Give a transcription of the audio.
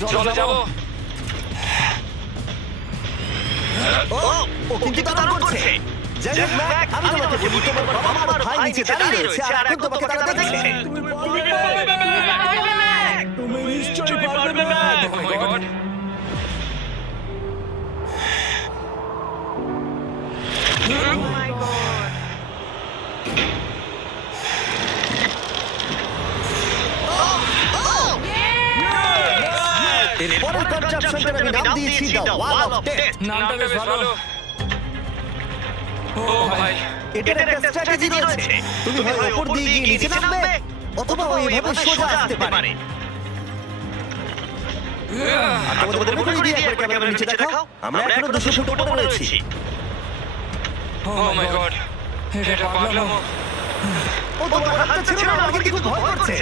চলো যাবো। ও কিন্তু দারুণ করছে। যাই হোক ম্যাক, আমি তোমাকে বলি তোমার বাবা আর ভাই নিচে দাঁড়িয়ে রয়েছে আর এখন তোমাকে তারা দেখছে। তুমি নিশ্চয়ই পারবে ম্যাক। Oh my God! এর পরের কনস্ট্রাকশনটার আমি নাম দিয়েছি দ্য ওয়াল অফ ডেথ। নামটা বেশ ভালো। ও ভাই, এটার একটা স্ট্র্যাটেজি রয়েছে। তুমি হয় উপর দিয়ে গিয়ে নিচে নামবে অথবা ওইভাবে সোজা আসতে পারে। আর তোমাদের মনে করিয়ে দিয়ে একবার ক্যামেরার নিচে দেখাও। আমরা এখনো 200 ফুট উপরে রয়েছি। oh my God! এটা পাগলামো। ও তোমার হাতটা ছেড়ে দাও, আমাকে কিন্তু ভয় করছে।